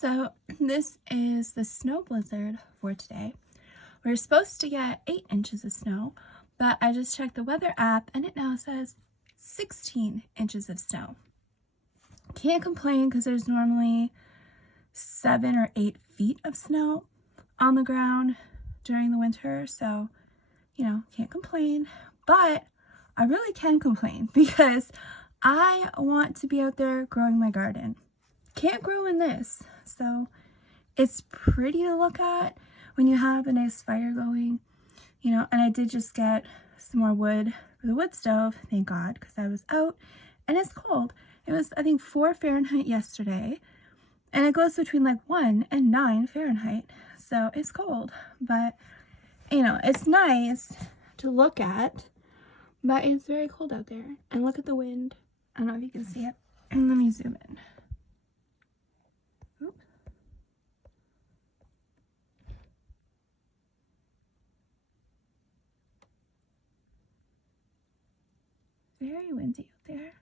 So this is the snow blizzard for today. We're supposed to get 8 inches of snow, but I just checked the weather app and it now says 16 inches of snow. Can't complain because there's normally 7 or 8 feet of snow on the ground during the winter, so can't complain. But I really can complain because I want to be out there growing my garden. Can't grow in this, so it's pretty to look at when you have a nice fire going, and I did just get some more wood for the wood stove, thank God, because I was out and it's cold. It was, I think, 4 Fahrenheit yesterday, and it goes between like 1 and 9 Fahrenheit, so it's cold, but it's nice to look at, but it's very cold out there. And look at the wind. I don't know if you can see it. And let me zoom in. Oops. Very windy out there.